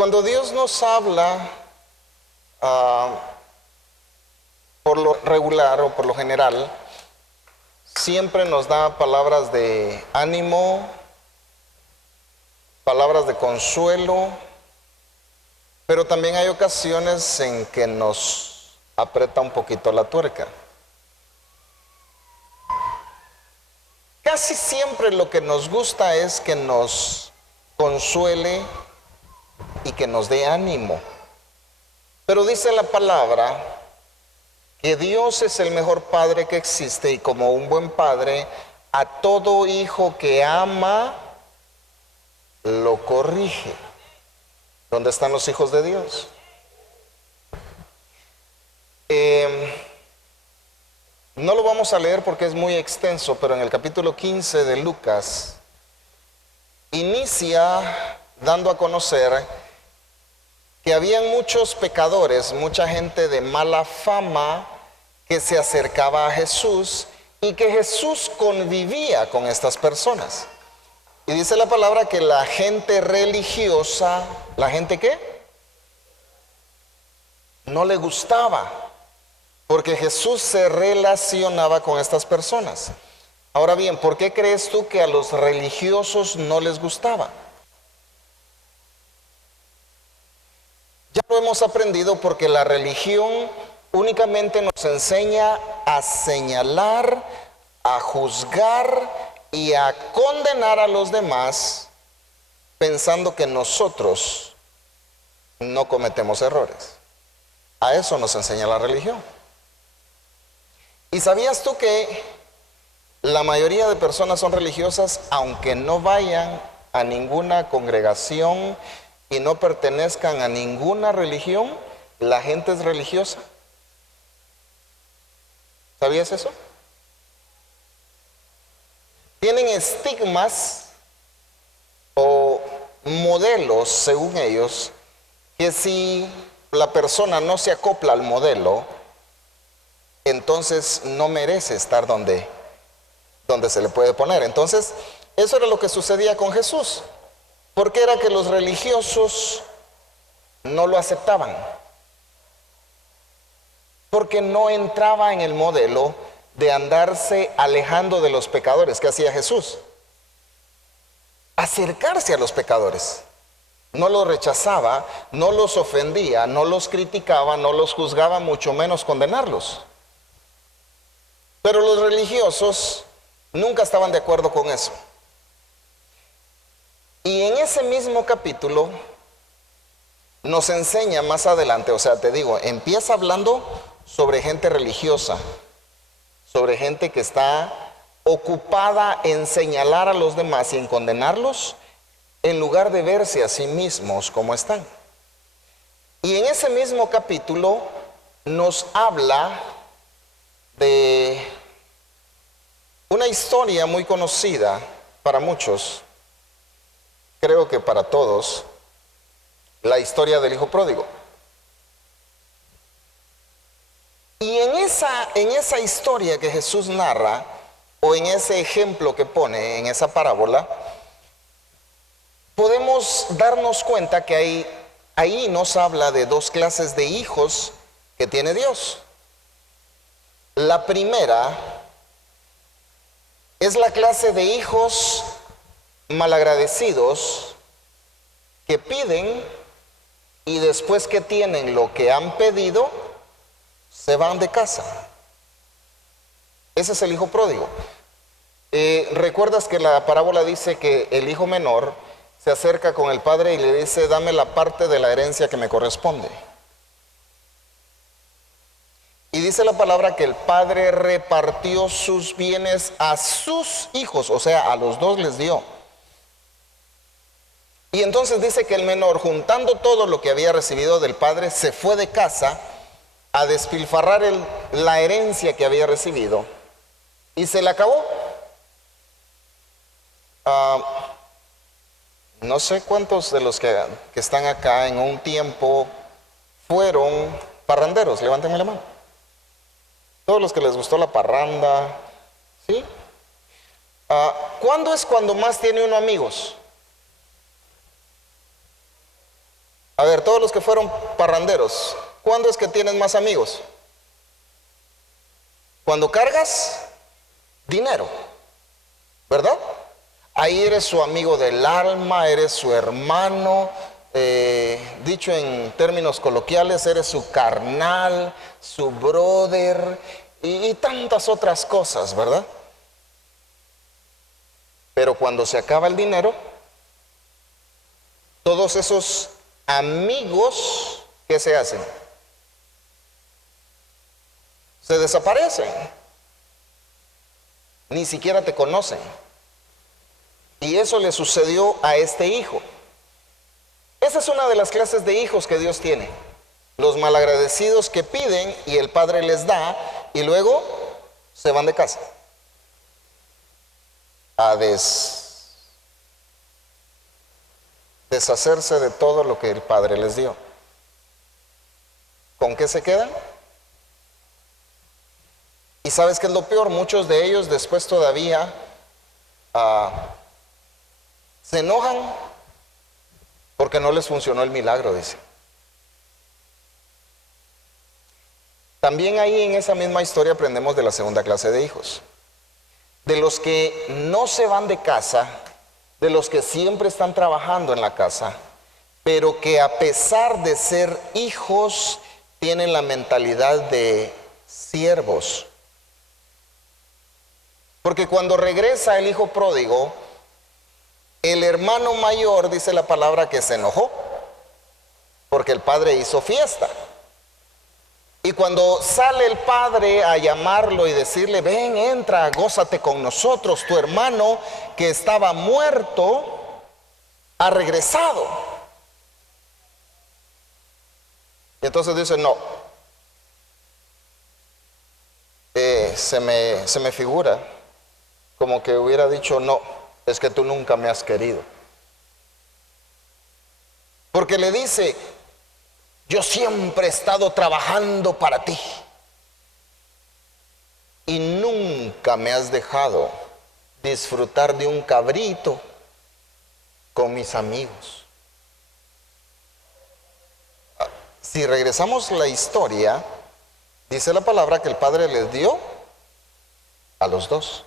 Cuando Dios nos habla, por lo regular o por lo general, siempre nos da palabras de ánimo, palabras de consuelo, pero también hay ocasiones en que nos aprieta un poquito la tuerca. Casi siempre lo que nos gusta es que nos consuele y que nos dé ánimo. Pero dice la palabra que Dios es el mejor padre que existe, y como un buen padre, a todo hijo que ama, lo corrige. ¿Dónde están los hijos de Dios? No lo vamos a leer porque es muy extenso, pero en el capítulo 15 de Lucas inicia dando a conocer que habían muchos pecadores, mucha gente de mala fama que se acercaba a Jesús y que Jesús convivía con estas personas. Y dice la palabra que la gente religiosa, ¿la gente qué? No le gustaba, porque Jesús se relacionaba con estas personas. Ahora bien, ¿por qué crees tú que a los religiosos no les gustaba? Ya lo hemos aprendido, porque la religión únicamente nos enseña a señalar, a juzgar y a condenar a los demás, pensando que nosotros no cometemos errores. A eso nos enseña la religión. ¿Y sabías tú que la mayoría de personas son religiosas aunque no vayan a ninguna congregación y no pertenezcan a ninguna religión? La gente es religiosa. ¿Sabías eso? Tienen estigmas o modelos, según ellos, que si la persona no se acopla al modelo, entonces no merece estar donde se le puede poner. Entonces, eso era lo que sucedía con Jesús. ¿Por qué era que los religiosos no lo aceptaban? Porque no entraba en el modelo de andarse alejando de los pecadores. ¿Qué hacía Jesús? Acercarse a los pecadores. No los rechazaba, no los ofendía, no los criticaba, no los juzgaba, mucho menos condenarlos. Pero los religiosos nunca estaban de acuerdo con eso. Y en ese mismo capítulo nos enseña más adelante, o sea, te digo, empieza hablando sobre gente religiosa, sobre gente que está ocupada en señalar a los demás y en condenarlos, en lugar de verse a sí mismos como están. Y en ese mismo capítulo nos habla de una historia muy conocida para muchos, creo que para todos, la historia del hijo pródigo. Y en esa historia que Jesús narra, o en ese ejemplo que pone en esa parábola, podemos darnos cuenta que ahí nos habla de dos clases de hijos que tiene Dios. La primera es la clase de hijos malagradecidos que piden, y después que tienen lo que han pedido, se van de casa. Ese es el hijo pródigo. ¿Recuerdas que la parábola dice que el hijo menor se acerca con el padre y le dice: dame la parte de la herencia que me corresponde? Y dice la palabra que el padre repartió sus bienes a sus hijos, o sea, a los dos les dio. Y entonces dice que el menor, juntando todo lo que había recibido del padre, se fue de casa a despilfarrar la herencia que había recibido, y se le acabó. No sé cuántos de los que están acá en un tiempo fueron parranderos. Levántenme la mano. Todos los que les gustó la parranda, ¿sí? ¿Cuándo es cuando más tiene uno amigos? A ver, todos los que fueron parranderos, ¿cuándo es que tienes más amigos? Cuando cargas dinero, ¿verdad? Ahí eres su amigo del alma, eres su hermano, dicho en términos coloquiales, eres su carnal, su brother y tantas otras cosas, ¿verdad? Pero cuando se acaba el dinero, todos esos amigos, ¿qué se hacen? Se desaparecen. Ni siquiera te conocen. Y eso le sucedió a este hijo. Esa es una de las clases de hijos que Dios tiene. Los malagradecidos que piden y el Padre les da y luego se van de casa a deshacerse de todo lo que el Padre les dio. ¿Con qué se quedan? Y sabes qué es lo peor, muchos de ellos después todavía se enojan porque no les funcionó el milagro, dice. También ahí en esa misma historia aprendemos de la segunda clase de hijos. De los que no se van de casa, de los que siempre están trabajando en la casa, pero que a pesar de ser hijos, tienen la mentalidad de siervos. Porque cuando regresa el hijo pródigo, el hermano mayor dice la palabra que se enojó, porque el padre hizo fiesta. Y cuando sale el padre a llamarlo y decirle, ven, entra, gózate con nosotros, tu hermano que estaba muerto ha regresado. Y entonces dice, no, se me figura como que hubiera dicho, no, es que tú nunca me has querido. Porque le dice, yo siempre he estado trabajando para ti y nunca me has dejado disfrutar de un cabrito con mis amigos. Si regresamos la historia, dice la palabra que el padre les dio a los dos.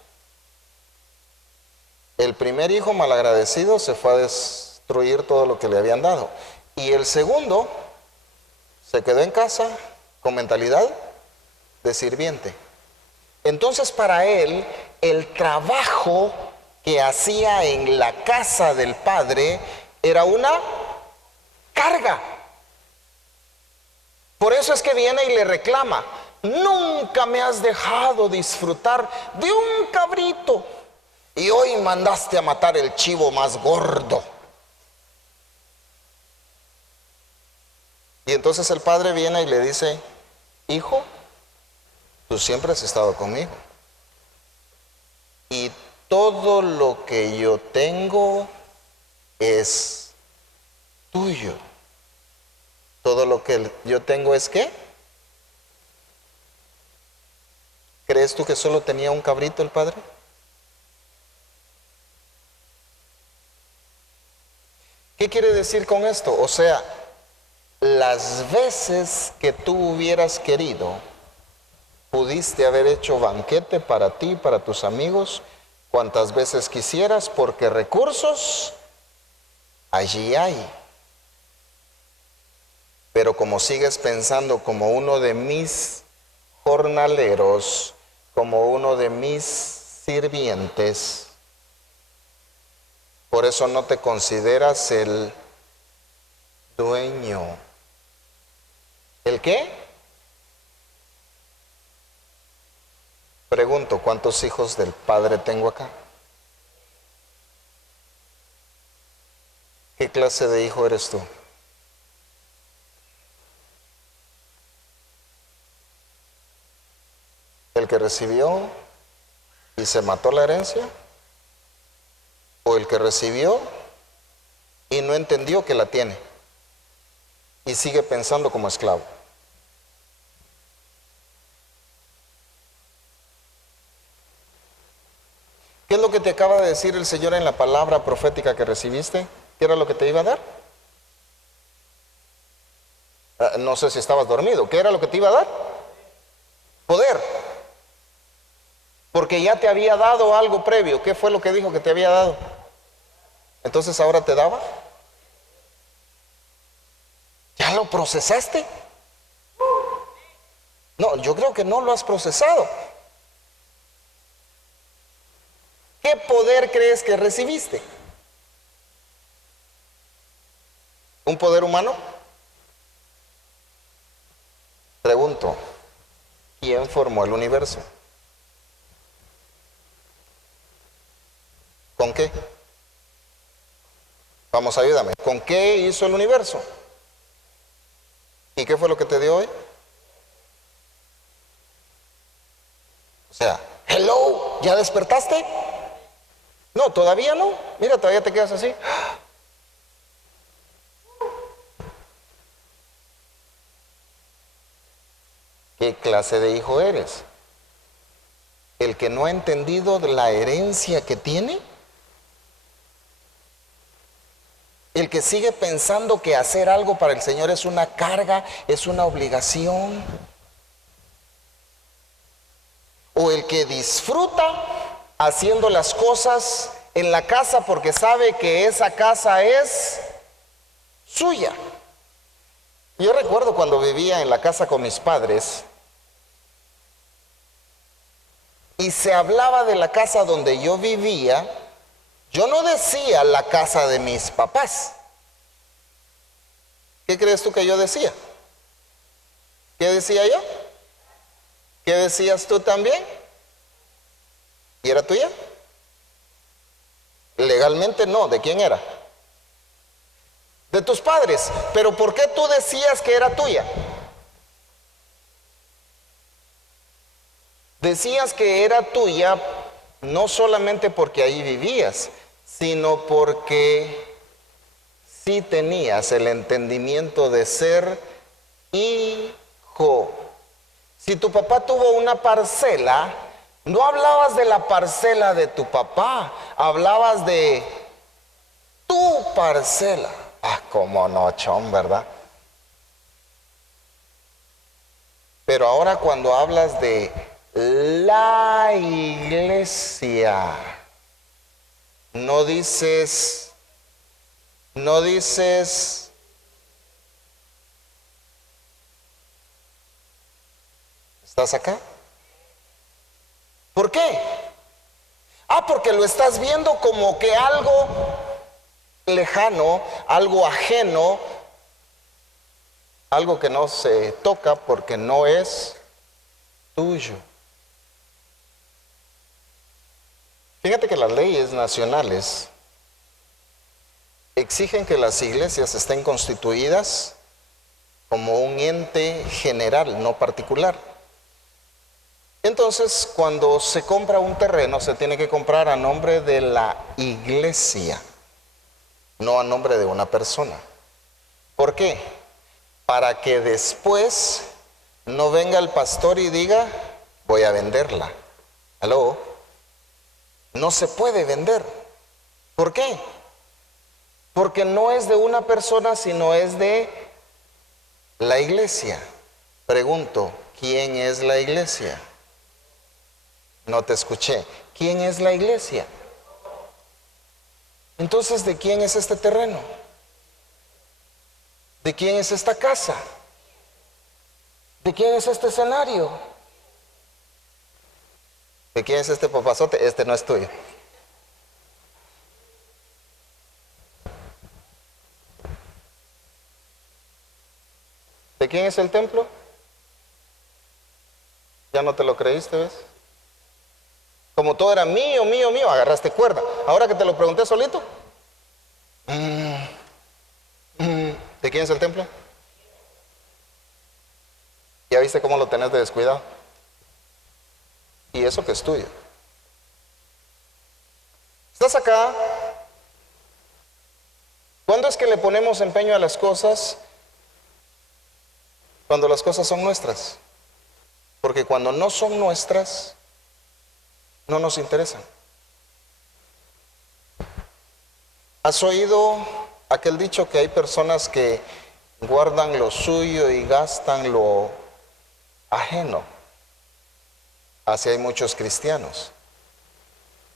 El primer hijo malagradecido se fue a destruir todo lo que le habían dado. Y el segundo se quedó en casa con mentalidad de sirviente. Entonces para él, el trabajo que hacía en la casa del padre era una carga. Por eso es que viene y le reclama, nunca me has dejado disfrutar de un cabrito y hoy mandaste a matar el chivo más gordo. Y entonces el padre viene y le dice, hijo, tú siempre has estado conmigo. Y todo lo que yo tengo es tuyo. Todo lo que yo tengo es ¿qué? ¿Crees tú que solo tenía un cabrito el padre? ¿Qué quiere decir con esto? O sea, las veces que tú hubieras querido, pudiste haber hecho banquete para ti, para tus amigos, cuantas veces quisieras, porque recursos allí hay. Pero como sigues pensando como uno de mis jornaleros, como uno de mis sirvientes, por eso no te consideras el dueño. ¿El qué? Pregunto, ¿cuántos hijos del Padre tengo acá? ¿Qué clase de hijo eres tú? ¿El que recibió y se mató la herencia? ¿O el que recibió y no entendió que la tiene y sigue pensando como esclavo? ¿Qué es lo que te acaba de decir el Señor en la palabra profética que recibiste? ¿Qué era lo que te iba a dar? No sé si estabas dormido. ¿Qué era lo que te iba a dar? Poder. Porque ya te había dado algo previo. ¿Qué fue lo que dijo que te había dado? Entonces ahora te daba. ¿Ya lo procesaste? No, yo creo que no lo has procesado. ¿Qué poder crees que recibiste? ¿Un poder humano? Pregunto, ¿quién formó el universo? ¿Con qué? Vamos, ayúdame. ¿Con qué hizo el universo? ¿Y qué fue lo que te dio hoy? O sea, hello, ¿ya despertaste? No, todavía no. Mira, todavía te quedas así. ¿Qué clase de hijo eres? ¿El que no ha entendido la herencia que tiene? ¿El que sigue pensando que hacer algo para el Señor es una carga, es una obligación? ¿O el que disfruta haciendo las cosas en la casa porque sabe que esa casa es suya? Yo recuerdo cuando vivía en la casa con mis padres y se hablaba de la casa donde yo vivía, yo no decía la casa de mis papás. ¿Qué crees tú que yo decía? ¿Qué decía yo? ¿Qué decías tú también? ¿Y era tuya? Legalmente no, ¿de quién era? De tus padres. Pero ¿por qué tú decías que era tuya? Decías que era tuya no solamente porque ahí vivías, sino porque sí tenías el entendimiento de ser hijo. Si tu papá tuvo una parcela, no hablabas de la parcela de tu papá, hablabas de tu parcela. Ah, cómo no, chón, ¿verdad? Pero ahora cuando hablas de la iglesia, no dices, ¿estás acá? ¿Por qué? Ah, porque lo estás viendo como que algo lejano, algo ajeno, algo que no se toca porque no es tuyo. Fíjate que las leyes nacionales exigen que las iglesias estén constituidas como un ente general, no particular. Entonces, cuando se compra un terreno, se tiene que comprar a nombre de la iglesia, no a nombre de una persona. ¿Por qué? Para que después no venga el pastor y diga, voy a venderla. ¿Aló? No se puede vender. ¿Por qué? Porque no es de una persona, sino es de la iglesia. Pregunto, ¿quién es la iglesia? No te escuché. ¿Quién es la iglesia? Entonces, ¿de quién es este terreno? ¿De quién es esta casa? ¿De quién es este escenario? ¿De quién es este papazote? Este no es tuyo. ¿De quién es el templo? Ya no te lo creíste, ¿ves? Como todo era mío, mío, mío, agarraste cuerda. Ahora que te lo pregunté solito. ¿De quién es el templo? ¿Ya viste cómo lo tenés de descuidado? Y eso que es tuyo. ¿Estás acá? ¿Cuándo es que le ponemos empeño a las cosas? Cuando las cosas son nuestras. Porque cuando no son nuestras, no nos interesan. ¿Has oído aquel dicho que hay personas que guardan lo suyo y gastan lo ajeno. Así hay muchos cristianos.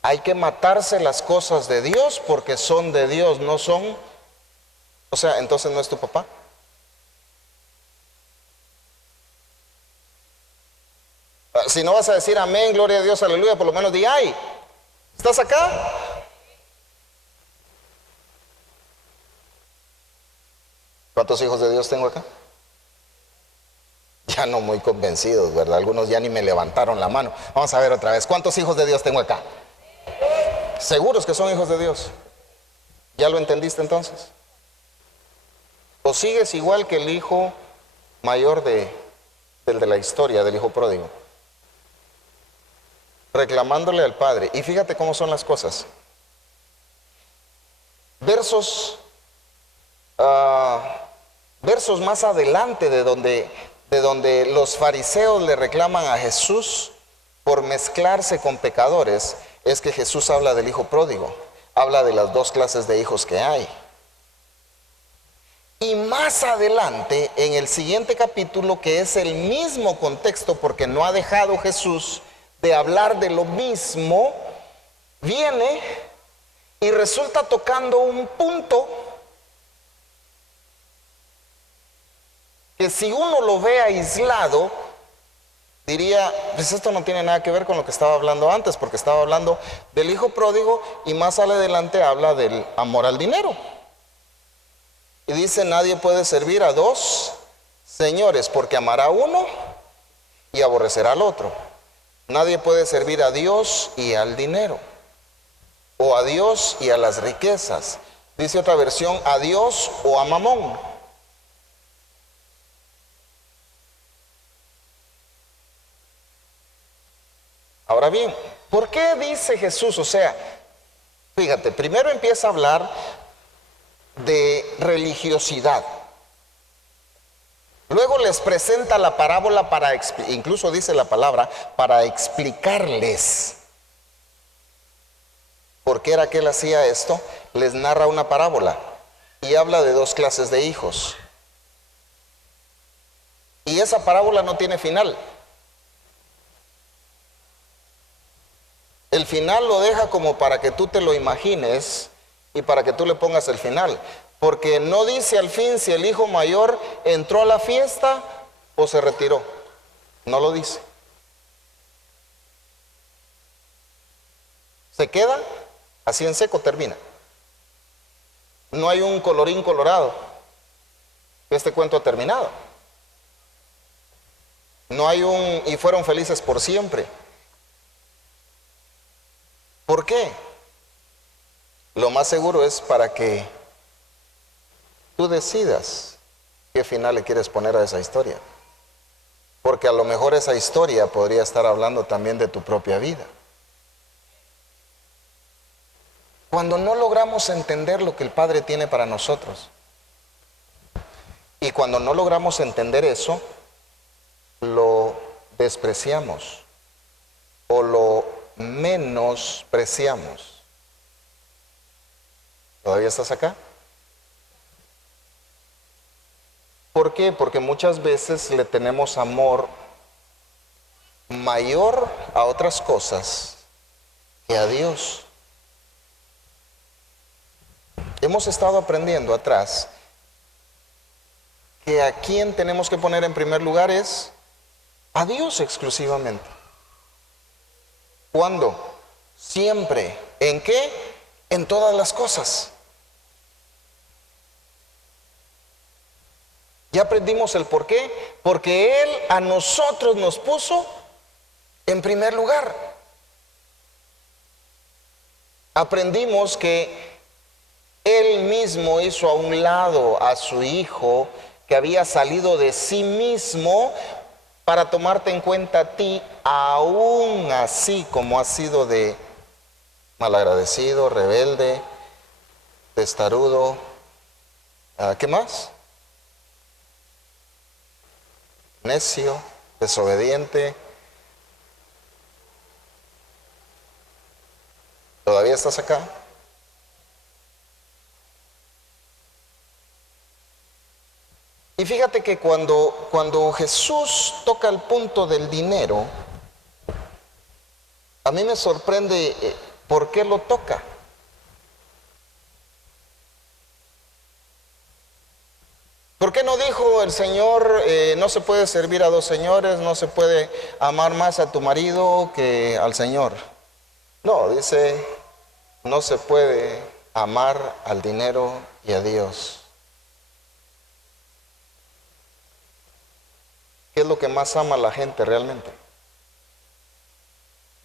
Hay que matarse las cosas de Dios porque son de Dios, no son. O sea, entonces no es tu papá. Si no vas a decir amén, gloria a Dios, aleluya, por lo menos di ay. ¿Estás acá? ¿Cuántos hijos de Dios tengo acá? Ya no muy convencidos, ¿verdad? Algunos ya ni me levantaron la mano. Vamos a ver otra vez. ¿Cuántos hijos de Dios tengo acá? ¿Seguros que son hijos de Dios? ¿Ya lo entendiste entonces? ¿O sigues igual que el hijo mayor del de la historia, del hijo pródigo? Reclamándole al padre. Y fíjate cómo son las cosas. Versos más adelante de donde los fariseos le reclaman a Jesús por mezclarse con pecadores, es que Jesús habla del hijo pródigo, habla de las dos clases de hijos que hay. Y más adelante, en el siguiente capítulo, que es el mismo contexto, porque no ha dejado Jesús de hablar de lo mismo, viene y resulta tocando un punto que si uno lo ve aislado, diría, pues esto no tiene nada que ver con lo que estaba hablando antes, porque estaba hablando del hijo pródigo y más adelante habla del amor al dinero. Y dice, nadie puede servir a dos señores, porque amará a uno y aborrecerá al otro. Nadie puede servir a Dios y al dinero, o a Dios y a las riquezas. Dice otra versión, a Dios o a Mamón. Ahora bien, ¿por qué dice Jesús? O sea, fíjate, primero empieza a hablar de religiosidad. Luego les presenta la parábola incluso dice la palabra, para explicarles por qué era que él hacía esto. Les narra una parábola y habla de dos clases de hijos. Y esa parábola no tiene final. El final lo deja como para que tú te lo imagines y para que tú le pongas el final. Porque no dice al fin si el hijo mayor entró a la fiesta o se retiró. No lo dice. Se queda así en seco, termina. No hay un colorín colorado. Este cuento ha terminado. No hay y fueron felices por siempre. ¿Por qué? Lo más seguro es para que tú decidas qué final le quieres poner a esa historia. Porque a lo mejor esa historia podría estar hablando también de tu propia vida. Cuando no logramos entender lo que el Padre tiene para nosotros, y cuando no logramos entender eso, lo despreciamos o lo menospreciamos. ¿Todavía estás acá? ¿Por qué? Porque muchas veces le tenemos amor mayor a otras cosas que a Dios. Hemos estado aprendiendo atrás que a quien tenemos que poner en primer lugar es a Dios exclusivamente. ¿Cuándo? Siempre. ¿En qué? En todas las cosas. Ya aprendimos el por qué. Porque Él a nosotros nos puso en primer lugar. Aprendimos que Él mismo hizo a un lado a su Hijo, que había salido de sí mismo para tomarte en cuenta a ti, aún así como has sido de malagradecido, rebelde, testarudo. ¿Qué más? Necio, desobediente. ¿Todavía estás acá? Y fíjate que cuando Jesús toca el punto del dinero, a mí me sorprende por qué lo toca. ¿Por qué no dijo el Señor, no se puede servir a dos señores, no se puede amar más a tu marido que al Señor? No, dice, no se puede amar al dinero y a Dios. ¿Qué es lo que más ama la gente realmente?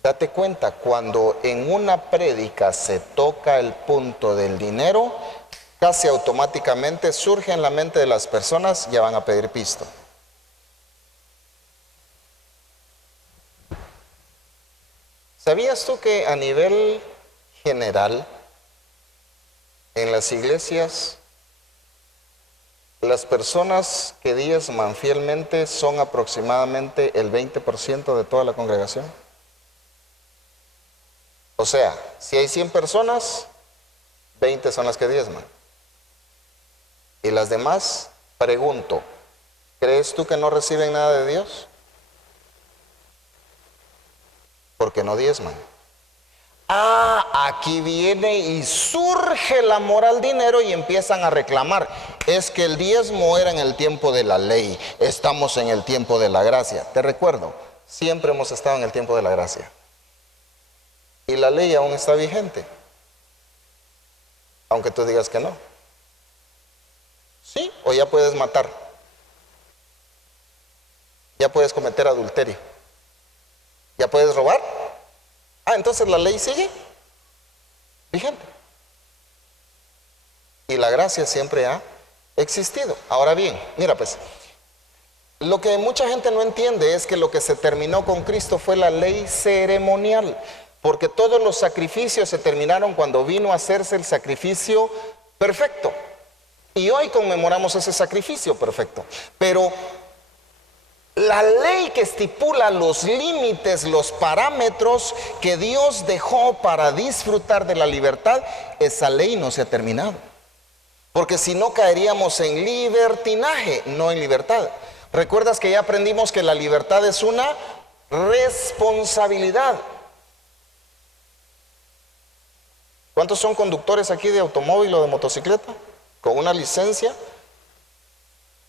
Date cuenta, cuando en una prédica se toca el punto del dinero, casi automáticamente surge en la mente de las personas, ya van a pedir pisto. ¿Sabías tú que a nivel general, en las iglesias, las personas que diezman fielmente son aproximadamente el 20% de toda la congregación? O sea, si hay 100 personas, 20 son las que diezman. Y las demás, pregunto, ¿crees tú que no reciben nada de Dios? Porque no diezman. Aquí viene y surge el amor al dinero y empiezan a reclamar. Es que el diezmo era en el tiempo de la ley, estamos en el tiempo de la gracia. Te recuerdo, siempre hemos estado en el tiempo de la gracia. Y la ley aún está vigente, aunque tú digas que no. Sí, o ya puedes matar, ya puedes cometer adulterio, ya puedes robar. Entonces la ley sigue vigente. Y la gracia siempre ha existido. Ahora bien, mira pues, lo que mucha gente no entiende es que lo que se terminó con Cristo fue la ley ceremonial, porque todos los sacrificios se terminaron cuando vino a hacerse el sacrificio perfecto. Y hoy conmemoramos ese sacrificio perfecto. Pero la ley que estipula los límites, los parámetros que Dios dejó para disfrutar de la libertad, esa ley no se ha terminado. Porque si no caeríamos en libertinaje, no en libertad. ¿Recuerdas que ya aprendimos que la libertad es una responsabilidad? ¿Cuántos son conductores aquí de automóvil o de motocicleta? ¿Con una licencia?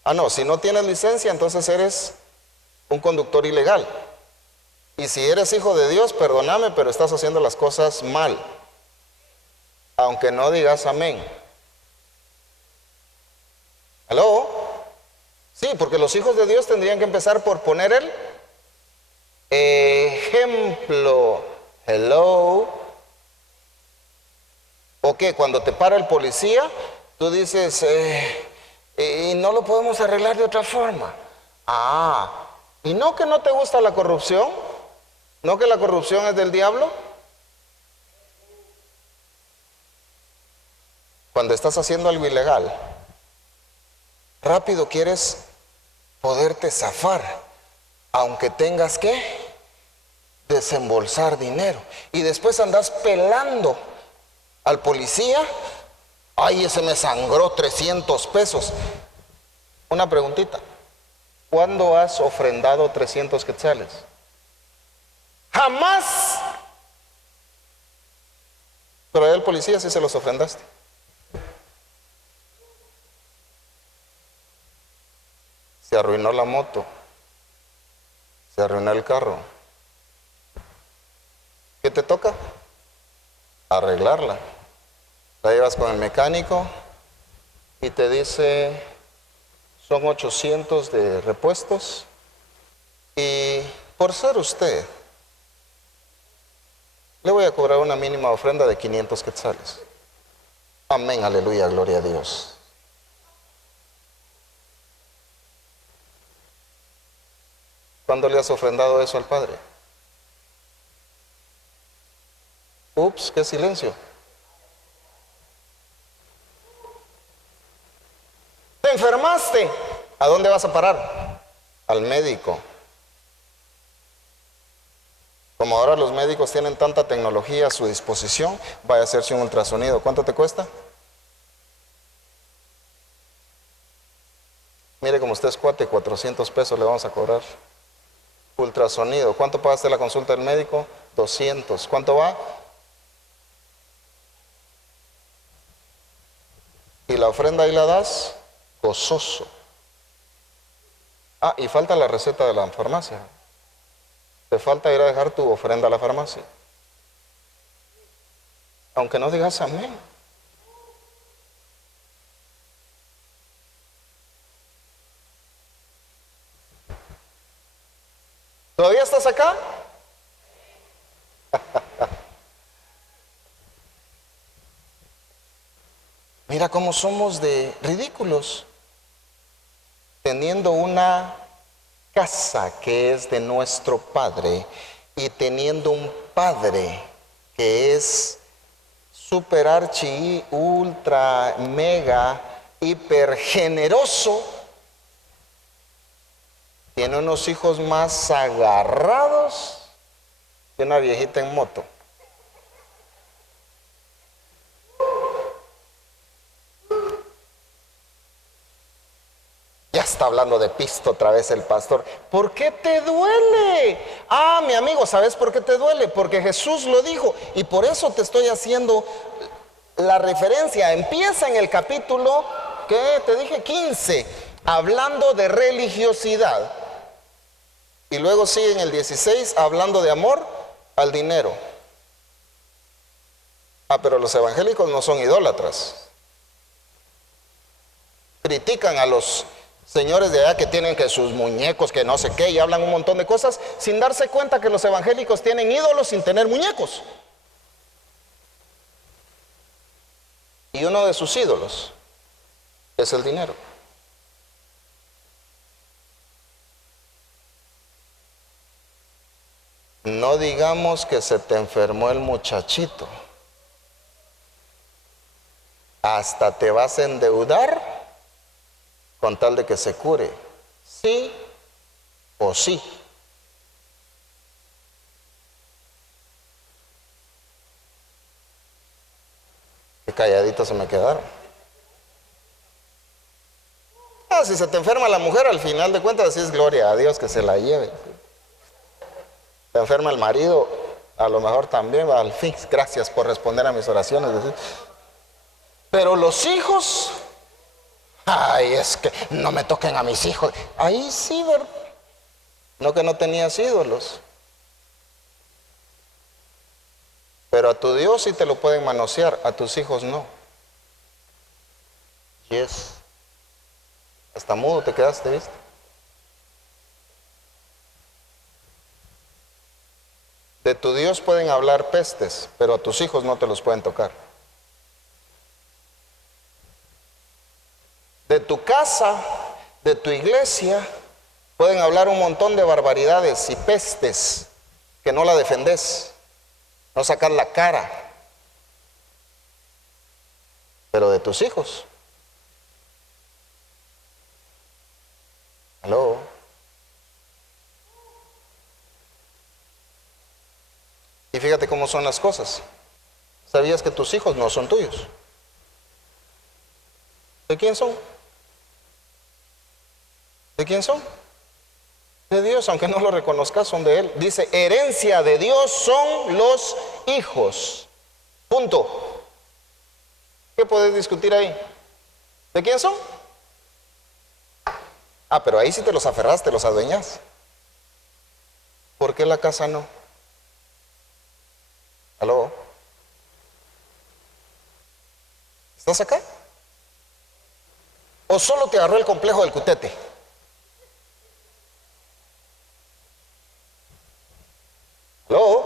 No, si no tienes licencia, entonces eres un conductor ilegal. Y si eres hijo de Dios, perdóname, pero estás haciendo las cosas mal. Aunque no digas amén. ¿Aló? Sí, porque los hijos de Dios tendrían que empezar por poner el ejemplo. Hello. ¿O qué? Cuando te para el policía, tú dices, y no lo podemos arreglar de otra forma. ¿Y no que no te gusta la corrupción? ¿No que la corrupción es del diablo? Cuando estás haciendo algo ilegal, rápido quieres poderte zafar, aunque tengas que desembolsar dinero. Y después andas pelando al policía. Ese me sangró 300 pesos. Una preguntita. ¿Cuándo has ofrendado 300 quetzales? ¡Jamás! Pero al policía sí se los ofrendaste. Se arruinó la moto, se arruinó el carro. ¿Qué te toca? Arreglarla. La llevas con el mecánico y te dice, son 800 de repuestos y por ser usted, le voy a cobrar una mínima ofrenda de 500 quetzales. Amén, aleluya, gloria a Dios. ¿Cuándo le has ofrendado eso al Padre? Ups, qué silencio. ¿Te enfermaste? ¿A dónde vas a parar? Al médico. Como ahora los médicos tienen tanta tecnología a su disposición, vaya a hacerse un ultrasonido. ¿Cuánto te cuesta? Mire, como usted es cuate, 400 pesos le vamos a cobrar. Ultrasonido, ¿cuánto pagaste la consulta del médico? 200. ¿Cuánto va? Y la ofrenda ahí la das, gozoso. Ah, y falta la receta de la farmacia. Te falta ir a dejar tu ofrenda a la farmacia. Aunque no digas amén. ¿Todavía estás acá? Mira cómo somos de ridículos, teniendo una casa que es de nuestro Padre y teniendo un Padre que es super archi, ultra, mega, hiper generoso. Tiene unos hijos más agarrados que una viejita en moto. Ya está hablando de pisto otra vez el pastor. ¿Por qué te duele? Ah, mi amigo, ¿sabes por qué te duele? Porque Jesús lo dijo. Y por eso te estoy haciendo la referencia. Empieza en el capítulo, ¿qué? Te dije 15, hablando de religiosidad. Y luego sigue en el 16, hablando de amor al dinero. Ah, pero los evangélicos no son idólatras. Critican a los señores de allá que tienen que sus muñecos, que no sé qué, y hablan un montón de cosas sin darse cuenta que los evangélicos tienen ídolos sin tener muñecos. Y uno de sus ídolos es el dinero. No digamos que se te enfermó el muchachito. Hasta te vas a endeudar con tal de que se cure. Sí o sí. Qué calladitos se me quedaron. Ah, si se te enferma la mujer, al final de cuentas decís gloria a Dios que se la lleve. Se enferma el marido, a lo mejor también, al fin, gracias por responder a mis oraciones. Pero los hijos, ay, es que no me toquen a mis hijos. Ahí sí, ¿verdad? No que no tenías ídolos. Pero a tu Dios sí te lo pueden manosear, a tus hijos no. Yes. Hasta mudo te quedaste, ¿viste? De tu Dios pueden hablar pestes, pero a tus hijos no te los pueden tocar. De tu casa, de tu iglesia, pueden hablar un montón de barbaridades y pestes que no la defendés, no sacar la cara. Pero de tus hijos. ¿Aló? Y fíjate cómo son las cosas. ¿Sabías que tus hijos no son tuyos? ¿De quién son? ¿De quién son? De Dios, aunque no lo reconozcas, son de Él. Dice, herencia de Dios son los hijos. Punto. ¿Qué podés discutir ahí? ¿De quién son? Ah, pero ahí sí te los aferras, te los adueñas. ¿Por qué la casa no? ¿Aló? ¿Estás acá? ¿O solo te agarró el complejo del cutete? ¿Aló?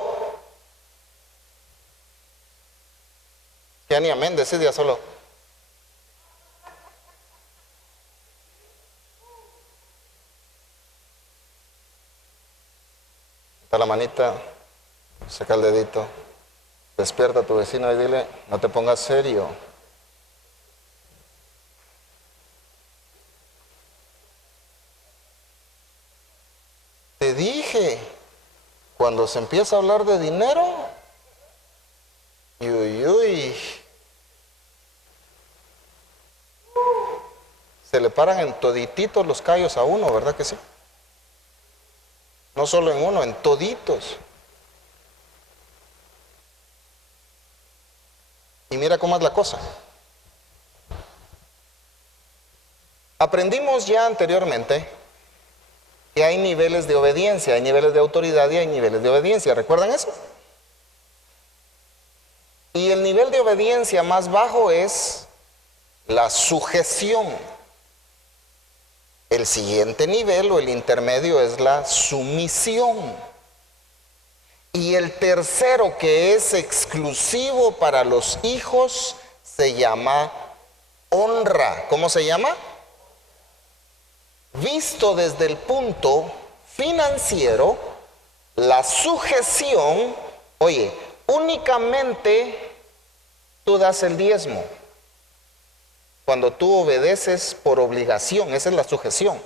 Ya ni amén, decís ya solo. Está la manita, saca el dedito, despierta a tu vecino y dile, no te pongas serio. Te dije, cuando se empieza a hablar de dinero, se le paran en todititos los callos a uno, ¿verdad que sí? No solo en uno, en toditos. Y mira cómo es la cosa. Aprendimos ya anteriormente que hay niveles de obediencia, hay niveles de autoridad y hay niveles de obediencia. ¿Recuerdan eso? Y el nivel de obediencia más bajo es la sujeción. El siguiente nivel o el intermedio es la sumisión. Y el tercero, que es exclusivo para los hijos, se llama honra. ¿Cómo se llama? Visto desde el punto financiero, la sujeción, oye, únicamente tú das el diezmo cuando tú obedeces por obligación. Esa es la sujeción.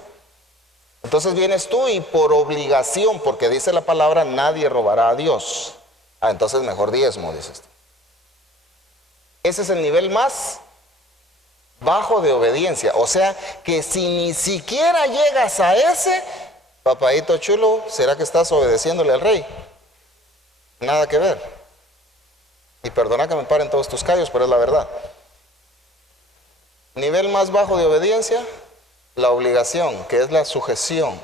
Entonces vienes tú y por obligación, porque dice la palabra, nadie robará a Dios. Entonces mejor diezmo, dices tú. Ese es el nivel más bajo de obediencia. O sea que si ni siquiera llegas a ese, papadito chulo, ¿será que estás obedeciéndole al rey? Nada que ver. Y perdona que me paren todos tus callos, pero es la verdad. Nivel más bajo de obediencia, la obligación, que es la sujeción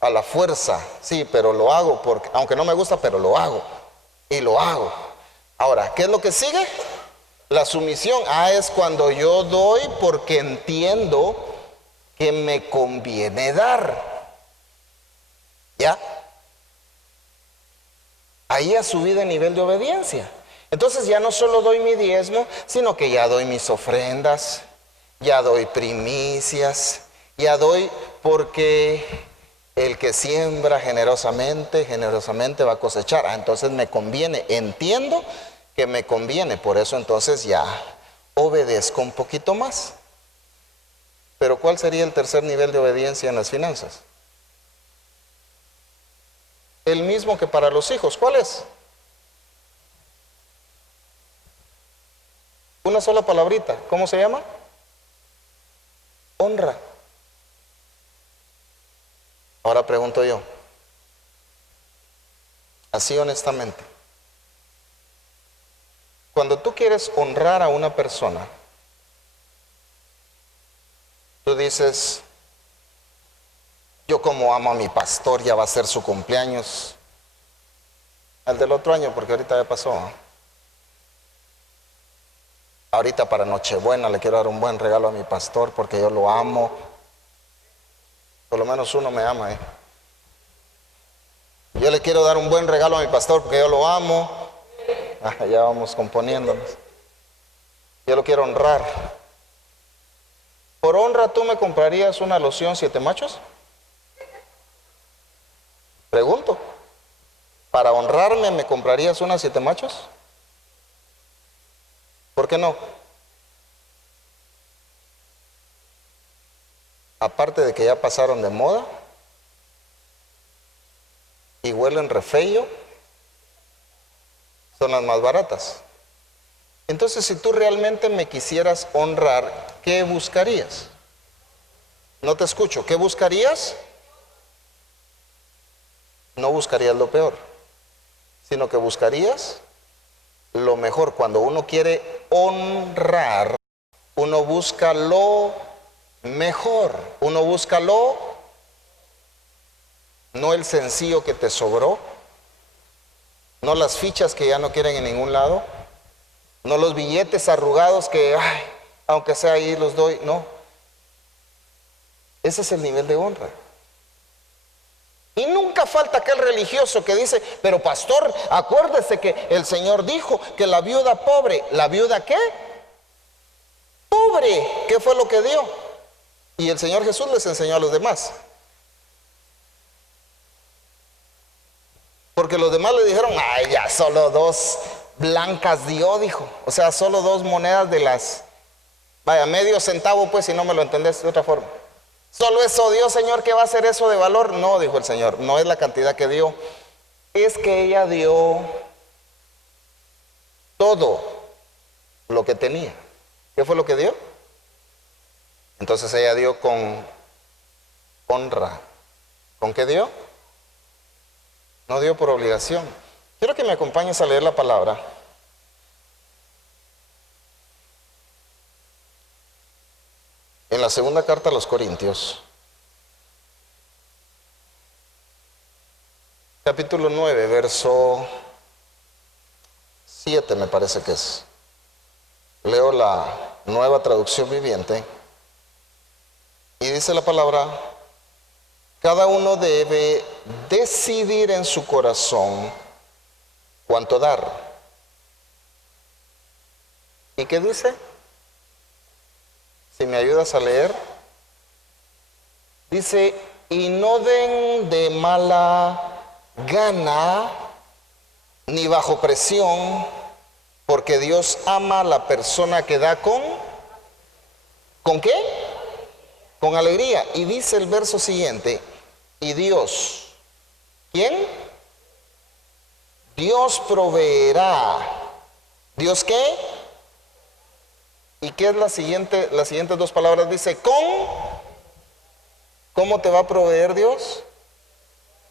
a la fuerza. Sí, pero lo hago porque, aunque no me gusta, pero lo hago. Y lo hago. Ahora, ¿qué es lo que sigue? La sumisión. Es cuando yo doy porque entiendo que me conviene dar. ¿Ya? Ahí ha subido el nivel de obediencia. Entonces ya no solo doy mi diezmo, sino que ya doy mis ofrendas, ya doy primicias, ya doy porque el que siembra generosamente, generosamente va a cosechar. Entonces me conviene, entiendo que me conviene, por eso entonces ya obedezco un poquito más. Pero ¿cuál sería el tercer nivel de obediencia en las finanzas? El mismo que para los hijos. ¿Cuál es? Una sola palabrita. ¿Cómo se llama? Honra. Ahora pregunto yo, así honestamente, cuando tú quieres honrar a una persona, tú dices, yo como amo a mi pastor, ya va a ser su cumpleaños, el del otro año, porque ahorita ya pasó. Ahorita para Nochebuena le quiero dar un buen regalo a mi pastor porque yo lo amo. Por lo menos uno me ama, ¿eh? Yo le quiero dar un buen regalo a mi pastor porque yo lo amo. Ya vamos componiéndonos. Yo lo quiero honrar. ¿Por honra tú me comprarías una loción 7 machos? Pregunto. ¿Para honrarme me comprarías una 7 machos? ¿Por qué no? Aparte de que ya pasaron de moda y huelen re feo, son las más baratas. Entonces, si tú realmente me quisieras honrar, ¿qué buscarías? No te escucho. ¿Qué buscarías? No buscarías lo peor, sino que buscarías lo mejor. Cuando uno quiere honrar, uno busca lo mejor. Uno busca no el sencillo que te sobró, no las fichas que ya no quieren en ningún lado, no los billetes arrugados que, aunque sea ahí los doy, no. Ese es el nivel de honra. Y nunca falta aquel religioso que dice, pero pastor, acuérdese que el Señor dijo que la viuda pobre, ¿la viuda qué? Pobre, ¿qué fue lo que dio? Y el Señor Jesús les enseñó a los demás. Porque los demás le dijeron, ya solo 2 blancas dio, dijo. O sea, solo 2 monedas de las, medio centavo, pues, si no me lo entendés de otra forma. Solo eso dio, Señor, ¿qué va a ser eso de valor? No, dijo el Señor, no es la cantidad que dio, es que ella dio todo lo que tenía. ¿Qué fue lo que dio? Entonces ella dio con honra. ¿Con qué dio? No dio por obligación. Quiero que me acompañes a leer la palabra. En la segunda carta a los Corintios, capítulo 9, verso 7 me parece que es. Leo la Nueva Traducción Viviente y dice la palabra: cada uno debe decidir en su corazón cuánto dar. ¿Y qué dice? Si me ayudas a leer. Dice: y no den de mala gana ni bajo presión, porque Dios ama a la persona que da ¿con qué? Con alegría. Y dice el verso siguiente: y Dios, ¿quién? Dios proveerá. ¿Dios qué? ¿Y qué es las siguientes dos palabras? Dice, ¿cómo te va a proveer Dios?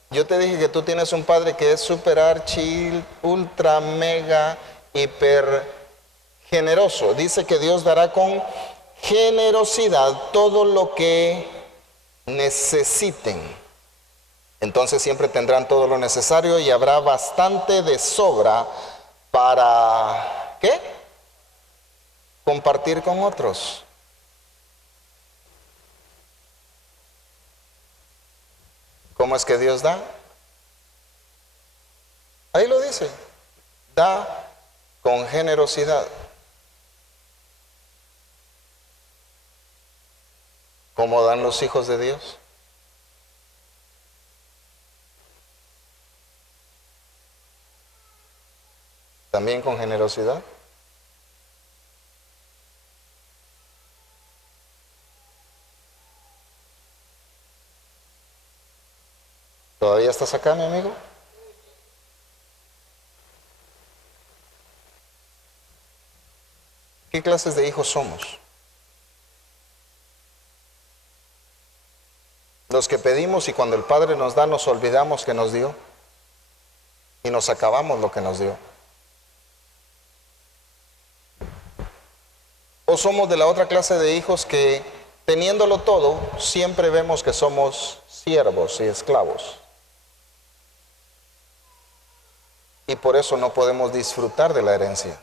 Yo te dije que tú tienes un padre que es super archi, ultra, mega, hiper generoso. Dice que Dios dará con generosidad todo lo que necesiten. Entonces siempre tendrán todo lo necesario y habrá bastante de sobra para, ¿qué? Compartir con otros. ¿Cómo es que Dios da? Ahí lo dice: da con generosidad. ¿Cómo dan los hijos de Dios? También con generosidad. ¿Todavía estás acá, mi amigo? ¿Qué clases de hijos somos? Los que pedimos y cuando el Padre nos da nos olvidamos que nos dio y nos acabamos lo que nos dio. O somos de la otra clase de hijos que, teniéndolo todo, siempre vemos que somos siervos y esclavos. Y por eso no podemos disfrutar de la herencia.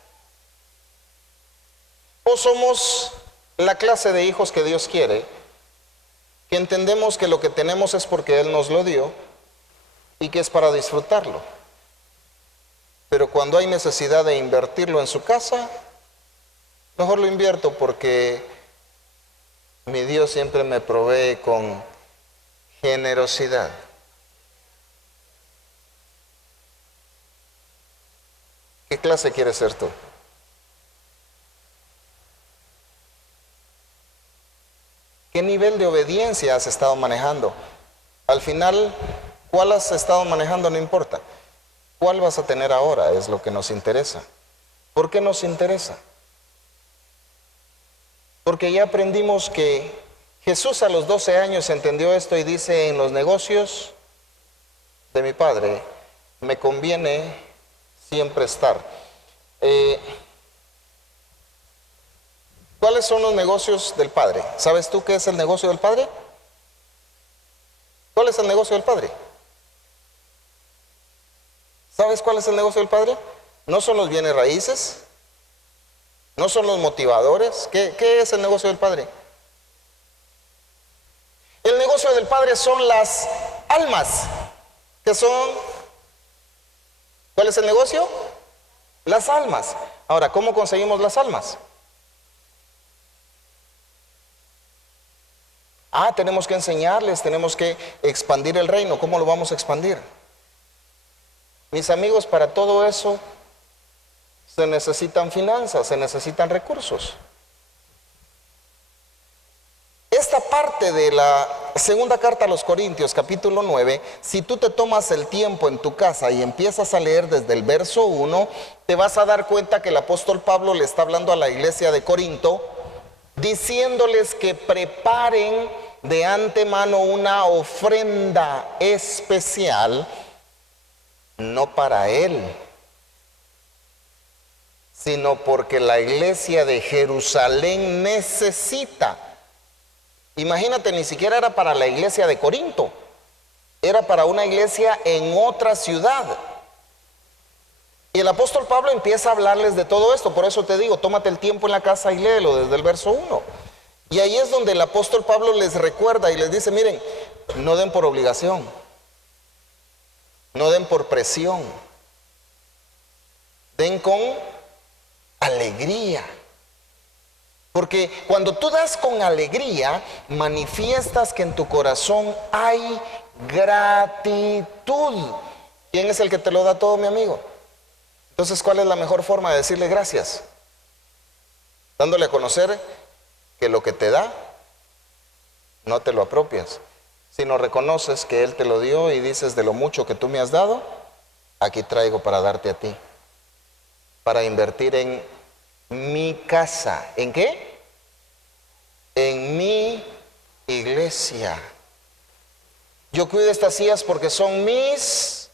O somos la clase de hijos que Dios quiere, que entendemos que lo que tenemos es porque Él nos lo dio y que es para disfrutarlo. Pero cuando hay necesidad de invertirlo en su casa, mejor lo invierto porque mi Dios siempre me provee con generosidad. ¿Qué clase quieres ser tú? ¿Qué nivel de obediencia has estado manejando? Al final, ¿cuál has estado manejando? No importa. ¿Cuál vas a tener ahora? Es lo que nos interesa. ¿Por qué nos interesa? Porque ya aprendimos que Jesús a los 12 años entendió esto y dice: en los negocios de mi Padre me conviene siempre estar. ¿Cuáles son los negocios del Padre? ¿Sabes tú qué es el negocio del Padre? ¿Cuál es el negocio del Padre? ¿Sabes cuál es el negocio del Padre? No son los bienes raíces, no son los motivadores. ¿Qué es el negocio del Padre? El negocio del Padre son las almas, que son... ¿Cuál es el negocio? Las almas. Ahora, ¿cómo conseguimos las almas? Tenemos que enseñarles, tenemos que expandir el reino. ¿Cómo lo vamos a expandir? Mis amigos, para todo eso se necesitan finanzas, se necesitan recursos. Esta parte de la segunda carta a los Corintios, capítulo 9, si tú te tomas el tiempo en tu casa y empiezas a leer desde el verso 1, te vas a dar cuenta que el apóstol Pablo le está hablando a la iglesia de Corinto diciéndoles que preparen de antemano una ofrenda especial, no para él, sino porque la iglesia de Jerusalén necesita. Imagínate, ni siquiera era para la iglesia de Corinto, era para una iglesia en otra ciudad. Y el apóstol Pablo empieza a hablarles de todo esto. Por eso te digo, tómate el tiempo en la casa y léelo desde el verso 1. Y ahí es donde el apóstol Pablo les recuerda y les dice, miren, no den por obligación, no den por presión, den con alegría. Porque cuando tú das con alegría, manifiestas que en tu corazón hay gratitud. ¿Quién es el que te lo da todo, mi amigo? Entonces, ¿cuál es la mejor forma de decirle gracias? Dándole a conocer que lo que te da, no te lo apropias, sino reconoces que Él te lo dio y dices, de lo mucho que tú me has dado, aquí traigo para darte a ti, para invertir en mi casa. ¿En qué? En mi iglesia. Yo cuido estas sillas porque son mis...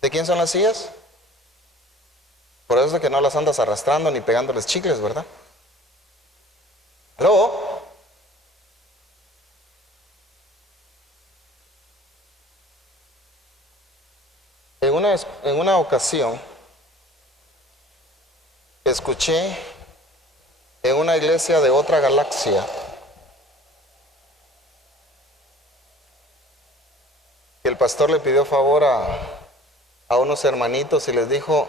¿De quién son las sillas? Por eso es que no las andas arrastrando ni pegándoles chicles, ¿verdad? ¿Aló? En una ocasión escuché en una iglesia de otra galaxia que el pastor le pidió favor a unos hermanitos y les dijo,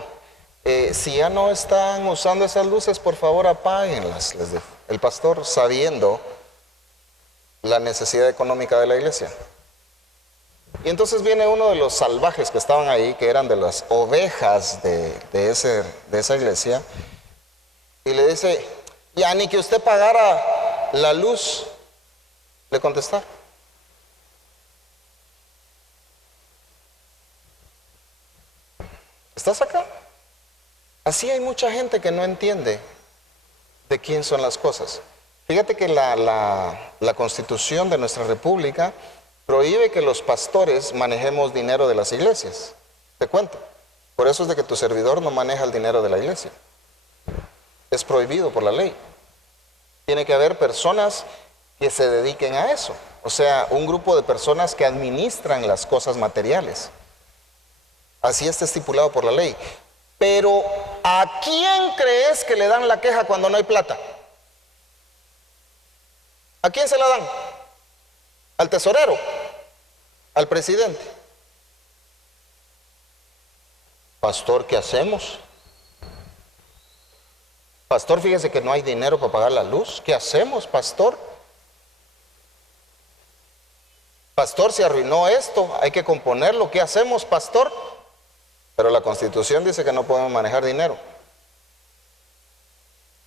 si ya no están usando esas luces, por favor apáguenlas, les dijo. El pastor, sabiendo la necesidad económica de la iglesia. Y entonces viene uno de los salvajes que estaban ahí, que eran de las ovejas de esa iglesia, y le dice, ya ni que usted pagara la luz, le contestaron. ¿Estás acá? Así hay mucha gente que no entiende de quién son las cosas. Fíjate que la Constitución de nuestra República prohíbe que los pastores manejemos dinero de las iglesias. Te cuento. Por eso es de que tu servidor no maneja el dinero de la iglesia. Es prohibido por la ley. Tiene que haber personas que se dediquen a eso. O sea, un grupo de personas que administran las cosas materiales. Así está estipulado por la ley. Pero, ¿a quién crees que le dan la queja cuando no hay plata? ¿A quién se la dan? ¿Al tesorero? ¿Al presidente? Pastor, ¿qué hacemos? Pastor, fíjese que no hay dinero para pagar la luz. ¿Qué hacemos, pastor? Pastor, se arruinó esto, hay que componerlo. ¿Qué hacemos, pastor? Pero la Constitución dice que no podemos manejar dinero.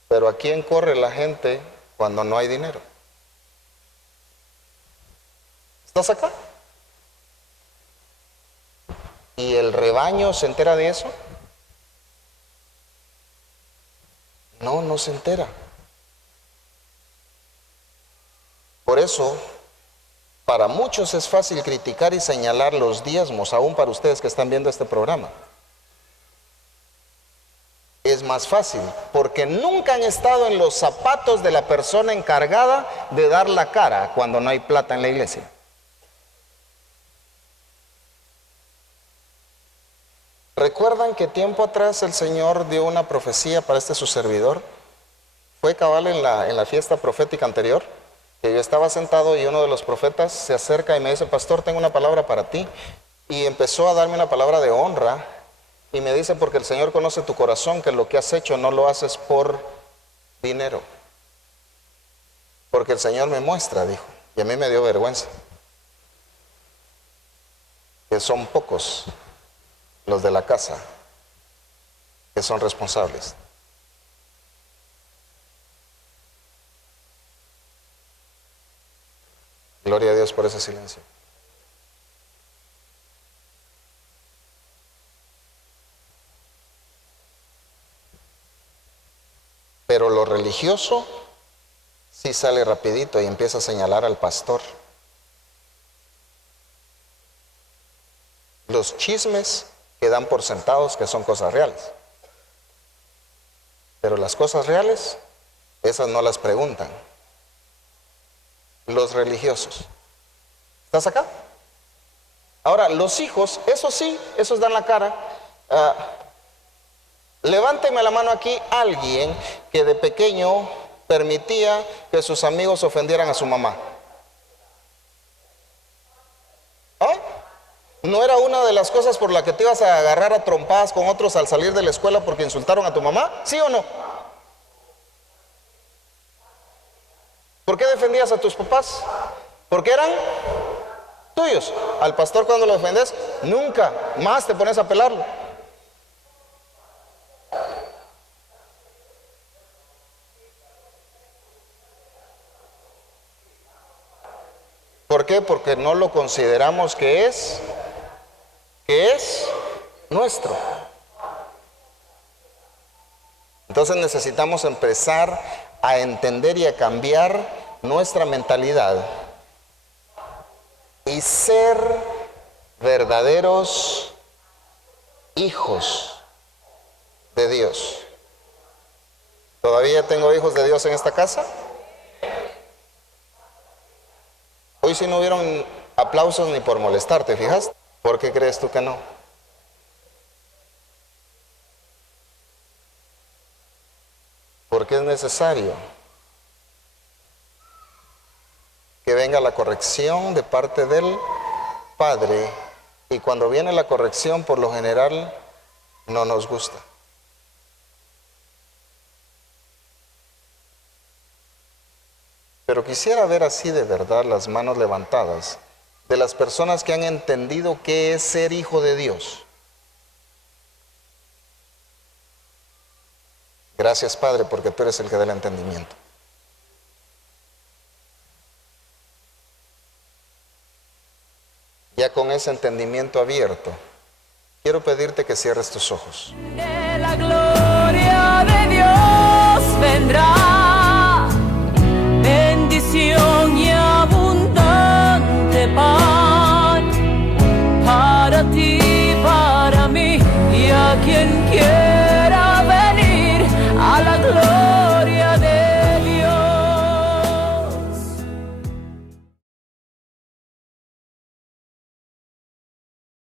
Pero ¿a quién corre la gente cuando no hay dinero? ¿Estás acá? ¿Y el rebaño se entera de eso? No, no se entera. Por eso, para muchos es fácil criticar y señalar los diezmos, aún para ustedes que están viendo este programa. Es más fácil, porque nunca han estado en los zapatos de la persona encargada de dar la cara cuando no hay plata en la iglesia. ¿Recuerdan que tiempo atrás el Señor dio una profecía para su servidor? Fue cabal en la fiesta profética anterior, que yo estaba sentado y uno de los profetas se acerca y me dice, pastor, tengo una palabra para ti. Y empezó a darme una palabra de honra y me dice, porque el Señor conoce tu corazón, que lo que has hecho no lo haces por dinero. Porque el Señor me muestra, dijo, y a mí me dio vergüenza, que son pocos los de la casa que son responsables. Gloria a Dios por ese silencio. Pero lo religioso sí sale rapidito y empieza a señalar al pastor. Los chismes que dan por sentados que son cosas reales. Pero las cosas reales, esas no las preguntan. Los religiosos. ¿Estás acá? Ahora, los hijos, eso sí, esos dan la cara. Levánteme la mano aquí alguien que de pequeño permitía que sus amigos ofendieran a su mamá. ¿Ah? ¿No era una de las cosas por la que te ibas a agarrar a trompadas con otros al salir de la escuela porque insultaron a tu mamá? ¿Sí o no? ¿Por qué defendías a tus papás? Porque eran tuyos. Al pastor cuando lo defendes, nunca más te pones a pelarlo. ¿Por qué? Porque no lo consideramos que es nuestro. Entonces necesitamos empezar a entender y a cambiar nuestra mentalidad y ser verdaderos hijos de Dios. ¿Todavía tengo hijos de Dios en esta casa? Hoy sí no hubieron aplausos ni por molestarte, ¿fijas? ¿Por qué crees tú que no? Porque es necesario que venga la corrección de parte del Padre, y cuando viene la corrección, por lo general, no nos gusta. Pero quisiera ver así de verdad las manos levantadas de las personas que han entendido qué es ser hijo de Dios. Gracias, Padre, porque tú eres el que da el entendimiento. Ya con ese entendimiento abierto, quiero pedirte que cierres tus ojos. De la gloria de Dios vendrá bendición y abundante pan para ti, para mí y a quien quiera.